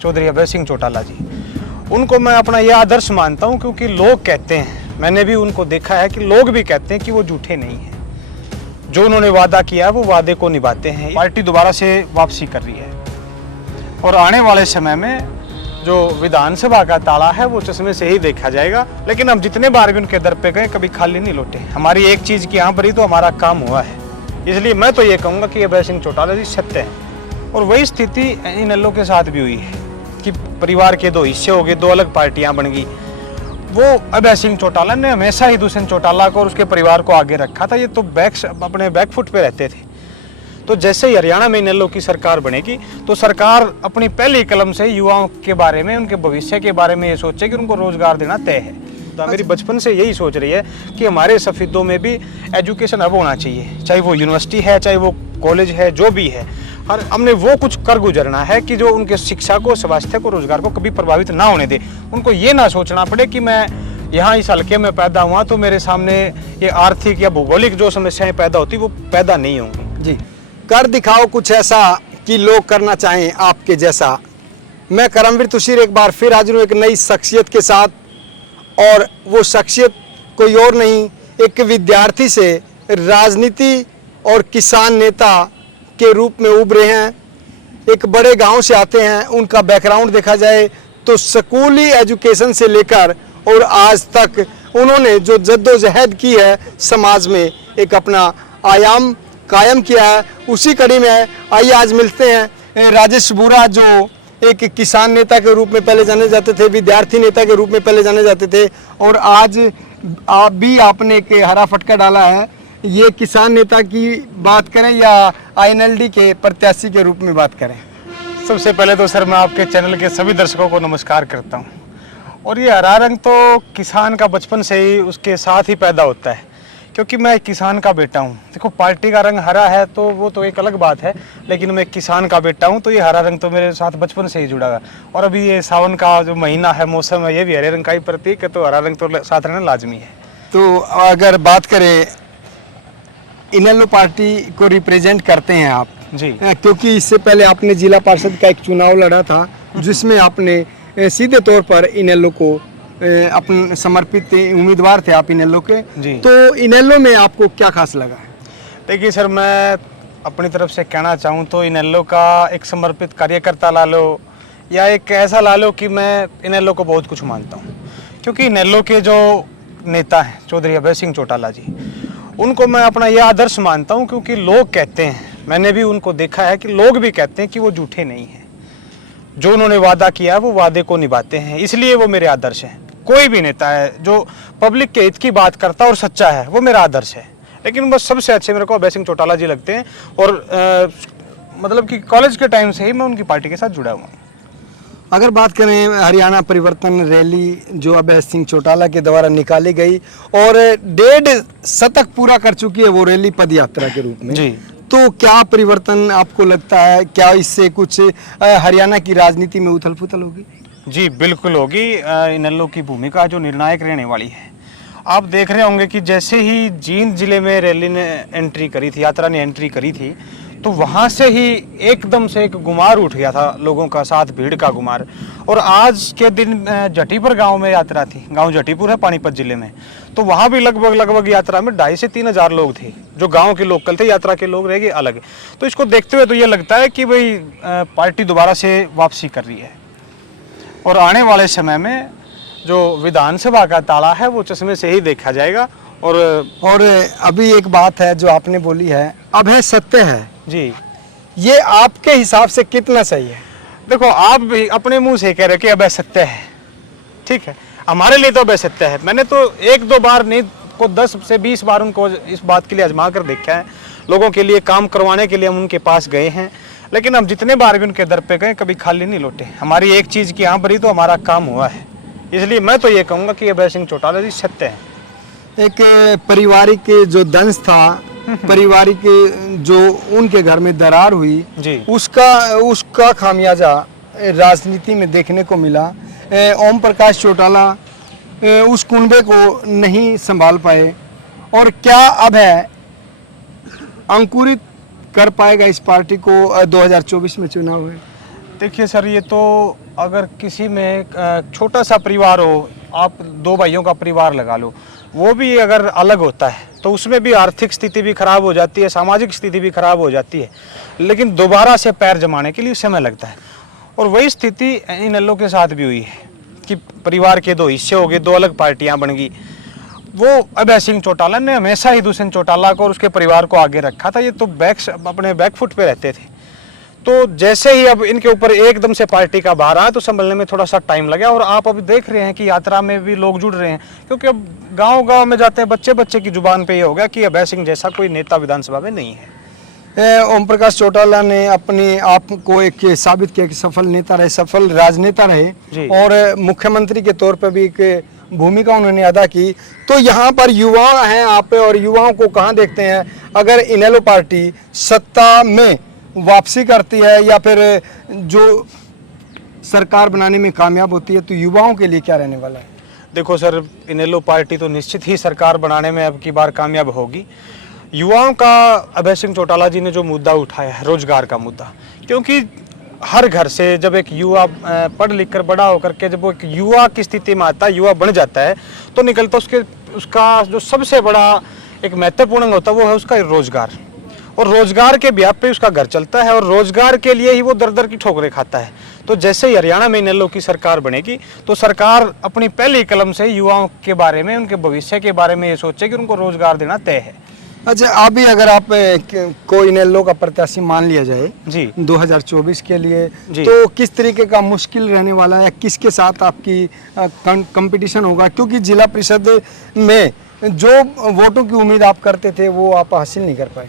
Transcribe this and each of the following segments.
चौधरी अभय सिंह चौटाला जी, उनको मैं अपना ये आदर्श मानता हूँ क्योंकि लोग कहते हैं, मैंने भी उनको देखा है कि लोग भी कहते हैं कि वो झूठे नहीं हैं। जो उन्होंने वादा किया है वो वादे को निभाते हैं। पार्टी दोबारा से वापसी कर रही है और आने वाले समय में जो विधानसभा का ताला है वो चश्मे से ही देखा जाएगा। लेकिन हम जितने बार भी उनके दर पे गए कभी खाली नहीं लौटे। हमारी एक चीज़ की यहाँ पर ही तो हमारा काम हुआ है, इसलिए मैं तो ये कहूँगा कि अभय सिंह चौटाला जी सत्य हैं। और वही स्थिति इनेलो के साथ भी हुई है कि परिवार के दो हिस्से हो गए, दो अलग पार्टियां बन गई। वो अभय सिंह चौटाला ने हमेशा ही दुष्यंत चौटाला को और उसके परिवार को आगे रखा था। ये तो अपने बैकफुट पे रहते थे। तो जैसे ही हरियाणा में इनेलो की सरकार बनेगी तो सरकार अपनी पहली कलम से युवाओं के बारे में, उनके भविष्य के बारे में ये सोचे कि उनको रोजगार देना तय है। तो मेरी बचपन से यही सोच रही है कि हमारे सफेदों में भी एजुकेशन अब होना चाहिए, चाहे वो यूनिवर्सिटी है, चाहे वो कॉलेज है, जो भी है। और हमने वो कुछ कर गुजरना है कि जो उनके शिक्षा को, स्वास्थ्य को, रोजगार को कभी प्रभावित ना होने दे। उनको ये ना सोचना पड़े कि मैं यहाँ इस हल्के में पैदा हुआ तो मेरे सामने ये आर्थिक या भौगोलिक जो समस्याएं पैदा होती वो पैदा नहीं होंगी। जी, कर दिखाओ कुछ ऐसा कि लोग करना चाहें आपके जैसा। मैं करमवीर तुषार एक बार फिर हाजिर हूँ एक नई शख्सियत के साथ, और वो शख्सियत कोई और नहीं, एक विद्यार्थी से राजनीति और किसान नेता के रूप में उभरे हैं। एक बड़े गांव से आते हैं। उनका बैकग्राउंड देखा जाए तो स्कूली एजुकेशन से लेकर और आज तक उन्होंने जो जद्दोजहद की है, समाज में एक अपना आयाम कायम किया है। उसी कड़ी में आइए आज मिलते हैं राजेश बुरा, जो एक किसान नेता के रूप में पहले जाने जाते थे, विद्यार्थी नेता के रूप में पहले जाने जाते थे, और आज आप भी आपने एक हरा फटका डाला है। ये किसान नेता की बात करें या आईएनएलडी के प्रत्याशी के रूप में बात करें? सबसे पहले तो सर मैं आपके चैनल के सभी दर्शकों को नमस्कार करता हूँ। और ये हरा रंग तो किसान का बचपन से ही उसके साथ ही पैदा होता है, क्योंकि मैं किसान का बेटा हूँ। देखो, पार्टी का रंग हरा है तो वो तो एक अलग बात है, लेकिन मैं किसान का बेटा हूँ तो ये हरा रंग तो मेरे साथ बचपन से ही जुड़ा है। और अभी ये सावन का जो महीना है, मौसम है, ये भी हरे रंग का ही प्रतीक है, तो हरा रंग तो साथ रहना लाजमी है। तो अगर बात करें, इनेलो पार्टी को रिप्रेजेंट करते हैं आप जी, क्योंकि इससे पहले आपने जिला पार्षद का एक चुनाव लड़ा था जिसमें आपने सीधे तौर पर इनेलो को अपने समर्पित उम्मीदवार थे आप इनेलो के जी। तो इनेलो में आपको क्या खास लगा? देखिए सर, मैं अपनी तरफ से कहना चाहूँ तो इनेलो का एक समर्पित कार्यकर्ता ला लो या एक ऐसा ला लो कि मैं इनेलो को बहुत कुछ मानता हूँ। क्योंकि इनेलो के जो नेता हैं चौधरी अभय सिंह चौटाला जी, उनको मैं अपना ये आदर्श मानता हूँ क्योंकि लोग कहते हैं, मैंने भी उनको देखा है कि लोग भी कहते हैं कि वो झूठे नहीं हैं। जो उन्होंने वादा किया है वो वादे को निभाते हैं, इसलिए वो मेरे आदर्श हैं। कोई भी नेता है जो पब्लिक के हित की बात करता है और सच्चा है, वो मेरा आदर्श है। लेकिन बस सबसे अच्छे मेरे को अभय सिंह चौटाला जी लगते हैं, और मतलब कि कॉलेज के टाइम से ही मैं उनकी पार्टी के साथ जुड़ा हुआ हूँ। अगर बात करें हरियाणा परिवर्तन रैली जो अभय सिंह चौटाला के द्वारा निकाली गई और 1.5 शतक पूरा कर चुकी है वो रैली पद यात्रा के रूप में जी, तो क्या परिवर्तन आपको लगता है? क्या इससे कुछ हरियाणा की राजनीति में उथल पुथल होगी? जी बिल्कुल होगी। इनेलो की भूमिका जो निर्णायक रहने वाली है। आप देख रहे होंगे कि जैसे ही जींद जिले में रैली ने एंट्री करी थी, यात्रा ने एंट्री करी थी, तो वहाँ से ही एकदम से एक गुमार उठ गया था लोगों का, साथ भीड़ का गुमार। और आज के दिन जटीपुर गांव में यात्रा थी। गांव जटीपुर है पानीपत जिले में, तो वहाँ भी लगभग यात्रा में 2,500 से 3,000 लोग थे। जो गांव के लोकल थे, यात्रा के लोग रह गए अलग। तो इसको देखते हुए तो ये लगता है कि भाई पार्टी दोबारा से वापसी कर रही है और आने वाले समय में जो विधानसभा का ताला है वो चश्मे से ही देखा जाएगा। और अभी एक बात है जो आपने बोली है, अभय सत्य है जी, ये आपके हिसाब से कितना सही है? देखो, आप भी अपने मुंह से कह रहे कि अभय सत्य है, ठीक है। हमारे लिए तो अभय सत्य है। मैंने तो 1-2 बार नहीं को 10 से 20 बार उनको इस बात के लिए आजमा कर देखा है। लोगों के लिए काम करवाने के लिए हम उनके पास गए हैं, लेकिन हम जितने बार भी उनके दर पे गए कभी खाली नहीं लौटे। हमारी एक चीज़ की यहाँ पर ही तो हमारा काम हुआ है, इसलिए मैं तो ये कहूँगा कि अभय सिंह चौटाला जी सत्य है। एक पारिवारिक जो दंश था, पारिवारिक जो उनके घर में दरार हुई जी, उसका खामियाजा राजनीति में देखने को मिला। ओम प्रकाश चौटाला उस कुनबे को नहीं संभाल पाए, और क्या अब है अंकुरित कर पाएगा इस पार्टी को 2024 में चुनाव है? देखिए सर, ये तो अगर किसी में एक छोटा सा परिवार हो, आप 2 भाइयों का परिवार लगा लो, वो भी अगर अलग होता है तो उसमें भी आर्थिक स्थिति भी खराब हो जाती है, सामाजिक स्थिति भी खराब हो जाती है, लेकिन दोबारा से पैर जमाने के लिए समय लगता है। और वही स्थिति इनेलो के साथ भी हुई है कि परिवार के 2 हिस्से हो गए, 2 अलग पार्टियां बन गई। वो अभय सिंह चौटाला ने हमेशा ही दुष्यंत चौटाला को और उसके परिवार को आगे रखा था, ये तो अपने बैकफुट पे रहते थे। तो जैसे ही अब इनके ऊपर एकदम से पार्टी का भार आया तो संभलने में थोड़ा सा टाइम लगा। और आप अभी देख रहे हैं कि यात्रा में भी लोग जुड़ रहे हैं, क्योंकि अब गांव-गांव में जाते हैं, बच्चे बच्चे की जुबान पे ये हो गया कि अभय सिंह जैसा कोई नेता विधानसभा में नहीं है। ओम प्रकाश चौटाला ने अपने आप को एक साबित किया कि सफल नेता रहे, सफल राजनेता रहे और मुख्यमंत्री के तौर पर भी एक भूमिका उन्होंने अदा की। तो यहाँ पर युवा हैं आप, और युवाओं को कहाँ देखते हैं? अगर इनेलो पार्टी सत्ता में वापसी करती है या फिर जो सरकार बनाने में कामयाब होती है, तो युवाओं के लिए क्या रहने वाला है? देखो सर, इनेलो पार्टी तो निश्चित ही सरकार बनाने में अब की बार कामयाब होगी। युवाओं का अभय सिंह चौटाला जी ने जो मुद्दा उठाया है, रोजगार का मुद्दा, क्योंकि हर घर से जब एक युवा पढ़ लिख कर बड़ा होकर के जब वो एक युवा की स्थिति में आता है, युवा बन जाता है, तो निकलता उसका जो सबसे बड़ा एक महत्वपूर्ण होता है वो है उसका रोजगार। और रोजगार के ब्याप पे उसका घर चलता है और रोजगार के लिए ही वो दर दर की ठोकरें खाता है। तो जैसे ही हरियाणा में इनेलो की सरकार बनेगी तो सरकार अपनी पहली कलम से युवाओं के बारे में, उनके भविष्य के बारे में ये सोचे कि उनको रोजगार देना तय है। अच्छा, अभी अगर आप को इनेलो का प्रत्याशी मान लिया जाए जी 2024 के लिए, जी। तो किस तरीके का मुश्किल रहने वाला है या किसके साथ आपकी कंपटीशन होगा? क्योंकि जिला परिषद में जो वोटों की उम्मीद आप करते थे वो आप हासिल नहीं कर पाए।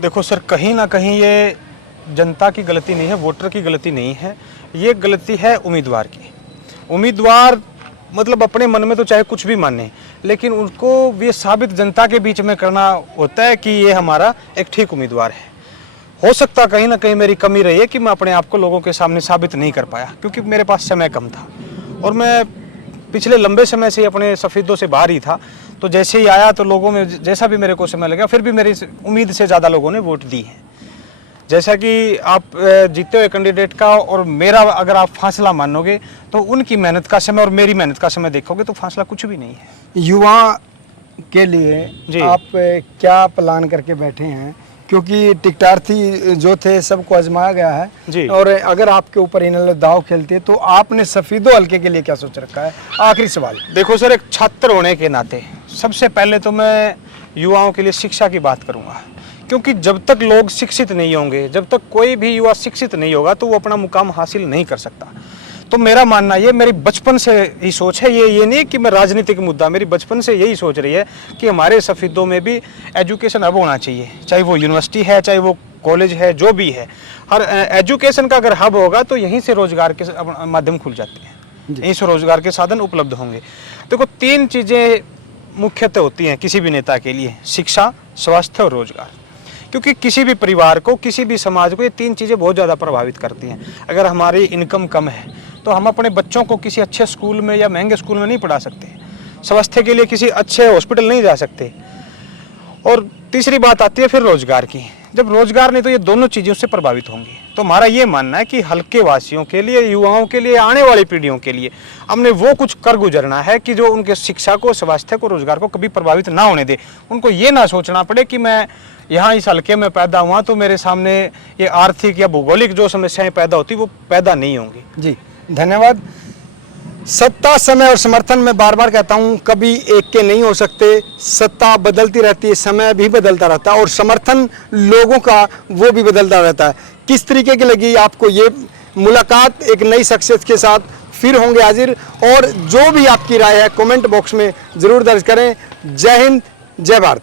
देखो सर, कहीं ना कहीं ये जनता की गलती नहीं है, वोटर की गलती नहीं है, ये गलती है उम्मीदवार की। उम्मीदवार मतलब अपने मन में तो चाहे कुछ भी माने, लेकिन उनको ये साबित जनता के बीच में करना होता है कि ये हमारा एक ठीक उम्मीदवार है। हो सकता कहीं ना कहीं मेरी कमी रही है कि मैं अपने आप को लोगों के सामने साबित नहीं कर पाया, क्योंकि मेरे पास समय कम था और मैं पिछले लंबे समय से अपने सफेदों से बाहर ही था। तो जैसे ही आया तो लोगों में जैसा भी मेरे को समय लगा, फिर भी मेरी उम्मीद से ज़्यादा लोगों ने वोट दी है। जैसा कि आप जीते हुए कैंडिडेट का और मेरा अगर आप फासला मानोगे तो उनकी मेहनत का समय और मेरी मेहनत का समय देखोगे तो फासला कुछ भी नहीं है। युवा के लिए आप क्या प्लान करके बैठे हैं? क्योंकि टिकटार्थी जो थे सबको आजमाया गया है जी। और अगर आपके ऊपर इनेलो दाव खेलते तो आपने सफेदो हल्के के लिए क्या सोच रखा है? आखिरी सवाल। देखो सर, एक छात्र होने के नाते सबसे पहले तो मैं युवाओं के लिए शिक्षा की बात करूंगा, क्योंकि जब तक लोग शिक्षित नहीं होंगे, जब तक कोई भी युवा शिक्षित नहीं होगा तो वो अपना मुकाम हासिल नहीं कर सकता। तो मेरा मानना ये, मेरी बचपन से ही सोच है, ये नहीं कि मैं राजनीतिक मुद्दा, मेरी बचपन से यही सोच रही है कि हमारे सफेदों में भी एजुकेशन अब होना चाहिए, चाहे वो यूनिवर्सिटी है, चाहे वो कॉलेज है, जो भी है। हर एजुकेशन का अगर हब होगा तो यहीं से रोजगार के माध्यम खुल जाते हैं, यहीं से रोजगार के साधन उपलब्ध होंगे। देखो 3 चीज़ें मुख्यतः होती हैं किसी भी नेता के लिए, शिक्षा, स्वास्थ्य और रोजगार। क्योंकि किसी भी परिवार को, किसी भी समाज को ये 3 चीज़ें बहुत ज़्यादा प्रभावित करती हैं। अगर हमारी इनकम कम है तो हम अपने बच्चों को किसी अच्छे स्कूल में या महंगे स्कूल में नहीं पढ़ा सकते, स्वास्थ्य के लिए किसी अच्छे हॉस्पिटल नहीं जा सकते। और तीसरी बात आती है फिर रोजगार की। जब रोजगार नहीं तो ये दोनों चीज़ें उससे प्रभावित होंगी। तो हमारा ये मानना है कि हल्के वासियों के लिए, युवाओं के लिए, आने वाली पीढ़ियों के लिए हमने वो कुछ कर गुजरना है कि जो उनके शिक्षा को, स्वास्थ्य को, रोजगार को कभी प्रभावित ना होने दे। उनको ये ना सोचना पड़े कि मैं यहाँ इस हल्के में पैदा हुआ तो मेरे सामने ये आर्थिक या भौगोलिक जो समस्याएं पैदा होती वो पैदा नहीं होंगी। जी धन्यवाद। सत्ता, समय और समर्थन में बार बार कहता हूँ कभी एक के नहीं हो सकते। सत्ता बदलती रहती है, समय भी बदलता रहता है और समर्थन लोगों का वो भी बदलता रहता है। किस तरीके की लगी आपको ये मुलाकात एक नई शख्सियत के साथ? फिर होंगे हाजिर और जो भी आपकी राय है कमेंट बॉक्स में ज़रूर दर्ज करें। जय हिंद, जय भारत।